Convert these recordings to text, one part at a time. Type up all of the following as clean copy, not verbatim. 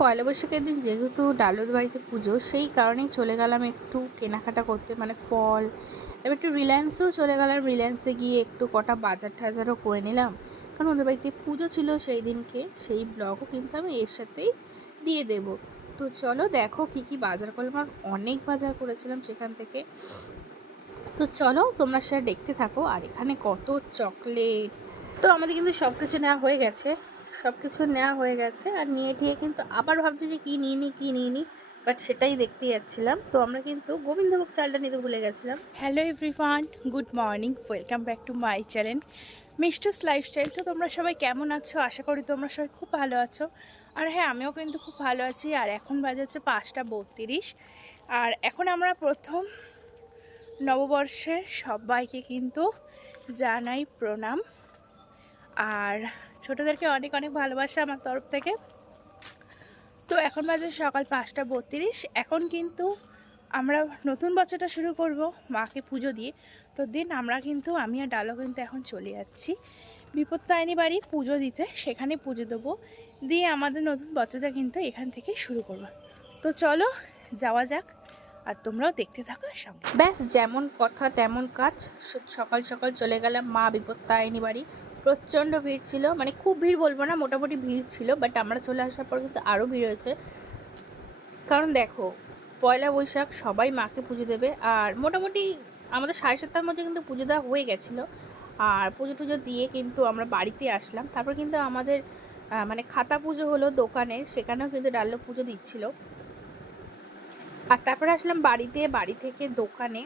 পয়লা বৈশাখের দিন যেহেতু ডালুর বাড়িতে পুজো, সেই কারণেই চলে গেলাম একটু কেনাকাটা করতে, মানে ফল। এবার একটু রিলায়েন্সেও চলে গেলাম, রিলায়েন্সে গিয়ে একটু কটা বাজার টাজারও করে নিলাম, কারণ ওদের বাড়িতে পুজো ছিল সেই দিনকে। সেই ব্লগও কিন্তু আমি এর সাথেই দিয়ে দেব। তো চলো দেখো কি কি বাজার করলাম, আর অনেক বাজার করেছিলাম সেখান থেকে। তো চলো তোমরা সেটা দেখতে থাকো। আর এখানে কত চকলেট! তো আমাদের কিন্তু সব কিছু নেওয়া হয়ে গেছে, সব কিছু নেওয়া হয়ে গেছে। আর নিয়ে ঠিয়ে কিন্তু আবার ভাবছি যে কী নিয়ে নিই, কী নিয়ে নিই, বাট সেটাই দেখতে যাচ্ছিলাম। তো আমরা কিন্তু গোবিন্দভোগ চালটা নিতে ভুলে গেছিলাম। Hello everyone, good morning, welcome back to my channel Mishtu's lifestyle. তো তোমরা সবাই কেমন আছো? আশা করি তোমরা সবাই খুব ভালো আছো। আর হ্যাঁ, আমিও কিন্তু খুব ভালো আছি। আর এখন বাজে হচ্ছে 5:32। আর এখন আমরা প্রথম নববর্ষের সবাইকে কিন্তু জানাই প্রণাম, আর ছোটদেরকে অনেক অনেক ভালোবাসা আমার তরফ থেকে। তো এখন বাজে সকাল 5:32। এখন কিন্তু আমরা নতুন বছরটা শুরু করব মাকে পুজো দিয়ে। তো আমরা কিন্তু আমি আর ডালো কিন্তু এখন চলে যাচ্ছি বিপত্তারিণী বাড়ি পুজো দিতে, সেখানে পুজো দেবো, দিয়ে আমাদের নতুন বছরটা কিন্তু এখান থেকে শুরু করব। তো চলো যাওয়া যাক, আর তোমরাও দেখতে থাকো সঙ্গে। ব্যাস যেমন কথা তেমন কাজ, সকাল সকাল চলে গেলাম মা বিপত্তারিণী বাড়ি। প্রচণ্ড ভিড় ছিল, মানে খুব ভিড় বলবো না, মোটামুটি ভিড় ছিল, বাট আমরা চলে আসার পর কিন্তু আরও ভিড় হয়েছে। কারণ দেখো, পয়লা বৈশাখ সবাই মাকে পুজো দেবে, আর মোটামুটি আমাদের 7:30টার মধ্যে কিন্তু পুজো দেওয়া হয়ে গেছিলো। আর পুজো টুজো দিয়ে কিন্তু আমরা বাড়িতে আসলাম। তারপর কিন্তু আমাদের মানে খাতা পুজো হলো দোকানের, সেখানেও কিন্তু ডাল্লো পুজো দিচ্ছিল। আর তারপরে আসলাম বাড়িতে, বাড়ি থেকে দোকানে।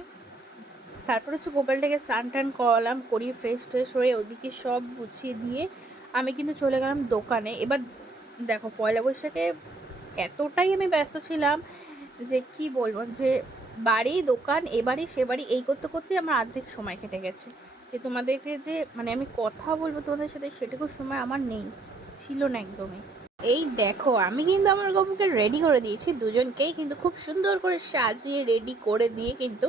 তারপর হচ্ছে গোপালটাকে স্নান টান করালাম, করিয়ে ফ্রেশ ট্রেশ হয়ে ওদিকে সব গুছিয়ে দিয়ে আমি কিন্তু চলে গেলাম দোকানে। এবার দেখো, পয়লা বৈশাখে এতটাই আমি ব্যস্ত ছিলাম যে কি বলবো, যে বাড়ি দোকান এবাড়ি সে বাড়ি এই করতে করতেই আমার অর্ধেক সময় কেটে গেছে। যে তোমাদেরকে যে মানে আমি কথা বলবো তোমাদের সাথে, সেটুকু সময় আমার নেই, ছিল না একদমই। এই দেখো, আমি কিন্তু আমার গপুকে রেডি করে দিয়েছি, দুজনকেই কিন্তু খুব সুন্দর করে সাজিয়ে রেডি করে দিয়ে কিন্তু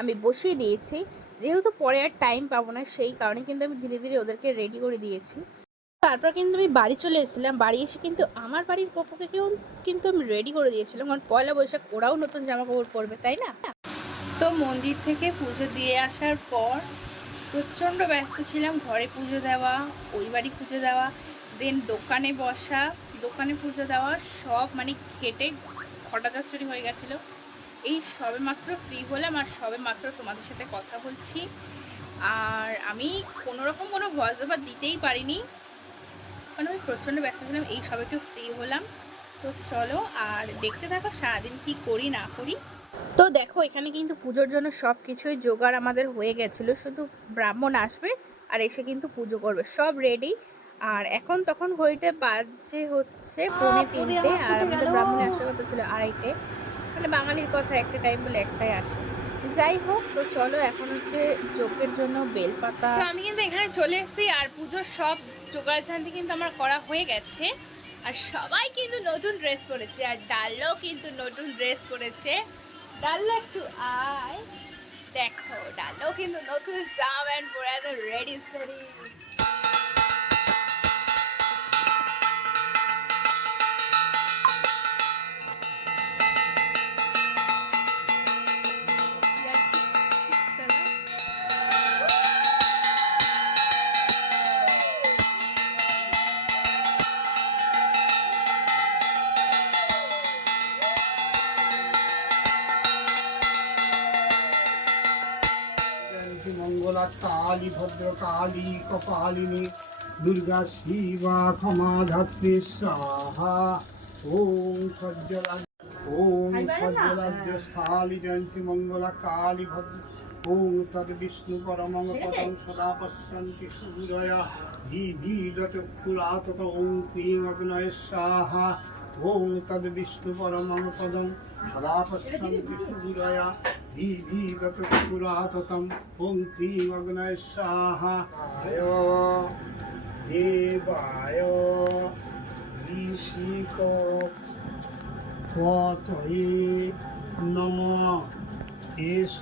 আমি বসিয়ে দিয়েছি। যেহেতু পরে আর টাইম পাবো না, সেই কারণে কিন্তু আমি ধীরে ধীরে ওদেরকে রেডি করে দিয়েছি। তারপর কিন্তু আমি বাড়ি চলে এসেছিলাম, বাড়ি এসে কিন্তু আমার বাড়ির গপুকে কিন্তু আমি রেডি করে দিয়েছিলাম, কারণ পয়লা বৈশাখ ওরাও নতুন জামা কাপড় পরবে, তাই না? তো মন্দির থেকে পুজো দিয়ে আসার পর প্রচণ্ড ব্যস্ত ছিলাম, ঘরে পুজো দেওয়া, ওই বাড়ি পুজো দেওয়া, দেন দোকানে বসা, দোকানে পুজো দেওয়া, সব মানে কেটে ঘটা চচ্চড়ি হয়ে গেছিলো। এই সবে মাত্র ফ্রি হলাম, আর সবে মাত্র তোমাদের সাথে কথা বলছি। আর আমি কোনোরকম কোনো ভয়েস ওভার দিতেই পারিনি, কারণ আমি প্রচণ্ড ব্যস্ত ছিলাম, এই সবে একটু ফ্রি হলাম। তো চলো আর দেখতে থাকো সারাদিন কি করি না করি। তো দেখো, এখানে কিন্তু পুজোর জন্য সব কিছুই জোগাড় আমাদের হয়ে গেছিলো, শুধু ব্রাহ্মণ আসবে আর এসে কিন্তু পুজো করবে, সব রেডি। আর এখন তখন ঘড়িতে বাজছে হচ্ছে 2:45, আর আমাদের ব্রাহ্মণে আসার কথা ছিল 2:30। মানে বাঙালির কথা একটা টাইম বলে একটাই আসে। যাই হোক, তো চলো এখন হচ্ছে যজ্ঞের জন্য বেলপাতা। তো আমি কিন্তু এখানে চলে এসেছি, আর পুজোর সব জোগাড় জানতে কিন্তু আমার করা হয়ে গেছে। আর সবাই কিন্তু নতুন ড্রেস পরেছে, আর ডাল্লো কিন্তু নতুন ড্রেস পরেছে। ডাল্লো একটু আয়, দেখো ডাল্লো কিন্তু নতুন জামা প্যান্ট পরে একদম রেডি সেডি। মঙ্গলা কালী ভদ্রকালী কপালিনী দুর্গা শিবা ক্ষমা ধাত্রী স্বাহা। ওম সজ্জরাজ্য স্থলি জয়ন্তী মঙ্গলা কালী ভদ্র। ওম তদ বিষ্ণু পরমং পদং সদা পশ্যন্তি সুদূরয়া চক্ষুরাতত। ওম ক্রিম অগ্নয়ে স্বাহা। ওম তদ বিষ্ণু পরমং পদং সদা পশ্যন্তি সুদূরয়া চক্ষুরাততম। ওম ক্রিম অগ্নয়ে স্বাহা। দেবায় ঋষিক পতয়ে নমঃ। এষ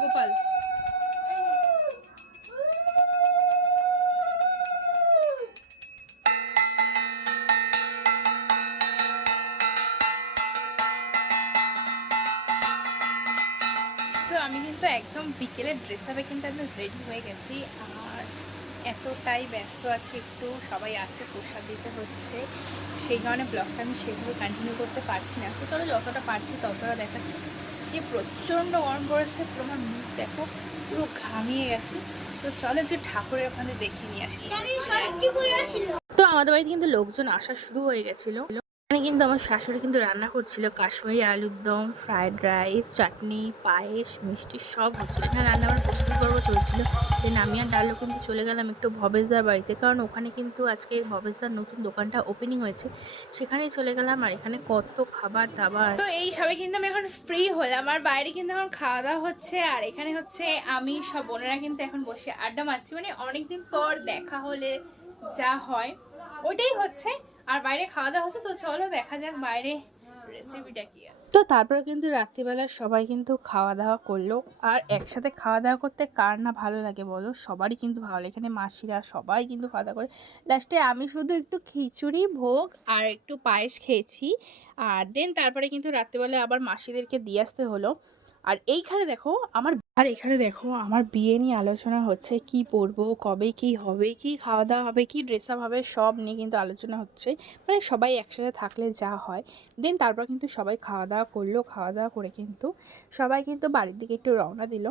গোপাল কিন্তু একদম বিকেলের ড্রেস আপে কিন্তু একদম রেডি হয়ে গেছি। আর এতটাই ব্যস্ত আছি, একটু সবাই আসে প্রসাদ দিতে হচ্ছে, সেই কারণে ব্লগটা আমি সেভাবে কন্টিনিউ করতে পারছি না। তো চলো যতটা পারছি ততটা দেখাচ্ছি। আজকে প্রচণ্ড গরম পড়েছে, পুরো আমার মুখ দেখো পুরো ঘামিয়ে গেছে। তো চলো একটু ঠাকুরের ওখানে দেখিয়ে নিয়ে আসি। তো আমাদের বাড়িতে কিন্তু লোকজন আসা শুরু হয়ে গেছিলো। এখানে কিন্তু আমার শাশুড়ি কিন্তু রান্না করছিল কাশ্মীরি আলুর দম, ফ্রায়েড রাইস, চাটনি, পায়েস, মিষ্টি সব হচ্ছিল। এখানে রান্না আমার প্রস্তুতি পর্ব চলছিল। দেন আমি আর ডালও কিন্তু চলে গেলাম একটু ভবেশদার বাড়িতে, কারণ ওখানে কিন্তু আজকে ভবেশদার নতুন দোকানটা ওপেনিং হয়েছে, সেখানেই চলে গেলাম। আর এখানে কত খাবার দাবার। তো এই সবে কিন্তু আমি এখন ফ্রি হলাম, আর বাইরে কিন্তু এখন খাওয়া দাওয়া হচ্ছে। আর এখানে হচ্ছে আমি সব বোনেরা কিন্তু এখন বসে আড্ডা মারছি, মানে অনেকদিন পর দেখা হলে যা হয় ওইটাই হচ্ছে। আর বাইরে খাওয়া দাওয়া হচ্ছে, তো চলো দেখা যাক বাইরে রেসিপিটা কি আছে। তো তারপরে কিন্তু রাত্রিবেলা সবাই কিন্তু খাওয়া দাওয়া করলো। আর একসাথে খাওয়া দাওয়া করতে কার না ভালো লাগে বলো, সবারই কিন্তু ভালো লাগে। এখানে মাসিরা সবাই কিন্তু খাওয়া দাওয়া করে। লাস্টে আমি শুধু একটু খিচুড়ি ভোগ আর একটু পায়েস খেয়েছি। আর দেন তারপরে কিন্তু রাত্রিবেলা আবার মাসিদেরকে দিয়ে আসতে হলো। আর এখানে দেখো আমার বিয়ে নিয়ে আলোচনা হচ্ছে, কি পরবো, কবে কি হবে, কি খাওয়া দাওয়া হবে, কি ড্রেস আপ হবে, সব নিয়ে কিন্তু আলোচনা হচ্ছে। মানে সবাই একসাথে থাকলে যা হয়। দেন তারপর কিন্তু সবাই খাওয়া দাওয়া করলো। খাওয়া দাওয়া করে কিন্তু সবাই কিন্তু বাড়ির দিকে একটু রওনা দিল।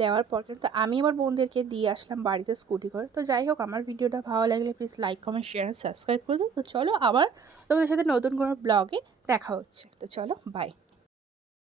দেওয়ার পর কিন্তু আমি আমার বোনদেরকে দিয়ে আসলাম বাড়িতে স্কুটি করে। তো যাই হোক, আমার ভিডিওটা ভালো লাগলে please like, comment, share, subscribe করে দিও। তো চলো আবার তোমাদের সাথে নতুন কোনো ব্লগে দেখা হচ্ছে। তো চলো বাই।